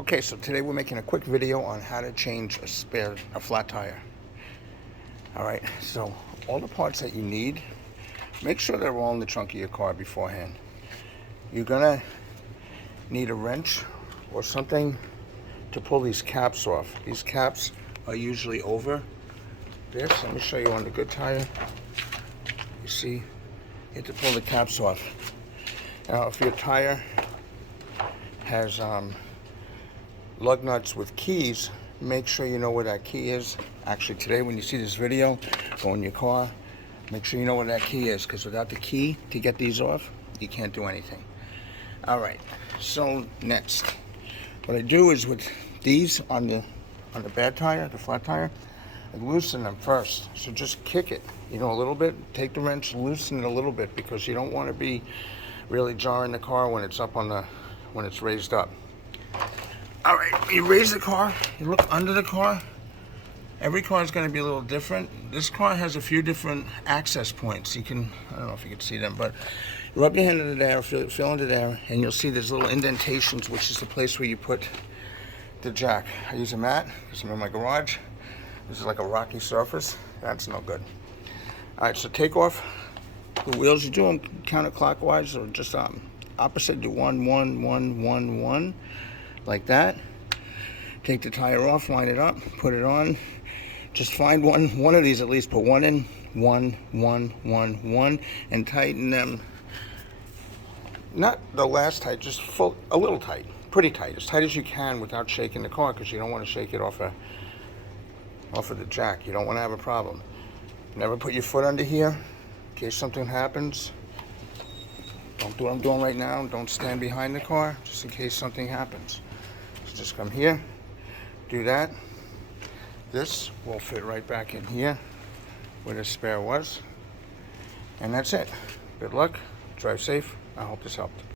Okay, so today we're making a quick video on how to change a flat tire. All right, so all the parts that you need, make sure they're all in the trunk of your car beforehand. You're gonna need a wrench or something to pull these caps off. These caps are usually over this. Let me show you on the good tire. You see, you have to pull the caps off. Now, if your tire has lug nuts with keys, make sure you know where that key is. Actually, today when you see this video, go in your car, make sure you know where that key is, because without the key to get these off, you can't do anything. All right, so next, what I do is with these on the bad tire, the flat tire, I loosen them first. So just kick it, a little bit. Take the wrench, loosen it a little bit, because you don't want to be really jarring the car when it's when it's raised up. All right, you raise the car, you look under the car. Every car is going to be a little different. This car has a few different access points. I don't know if you can see them, but you rub your hand into there, feel into there, and you'll see there's little indentations, which is the place where you put the jack. I use a mat because I'm in my garage. This is like a rocky surface. That's no good. All right, so take off the wheels. You do them counterclockwise or just opposite. Do 1, 1, 1, 1, 1. Like that. Take the tire off, line it up, put it on. Just find one of these at least, put one in, 1, 1, 1, 1, and tighten them. Not the last tight, just a little tight, pretty tight as you can without shaking the car, because you don't want to shake it off of the jack. You don't want to have a problem. Never put your foot under here in case something happens. Don't do what I'm doing right now. Don't stand behind the car, just in case something happens. So just come here, do that. This will fit right back in here where the spare was. And that's it. Good luck. Drive safe. I hope this helped.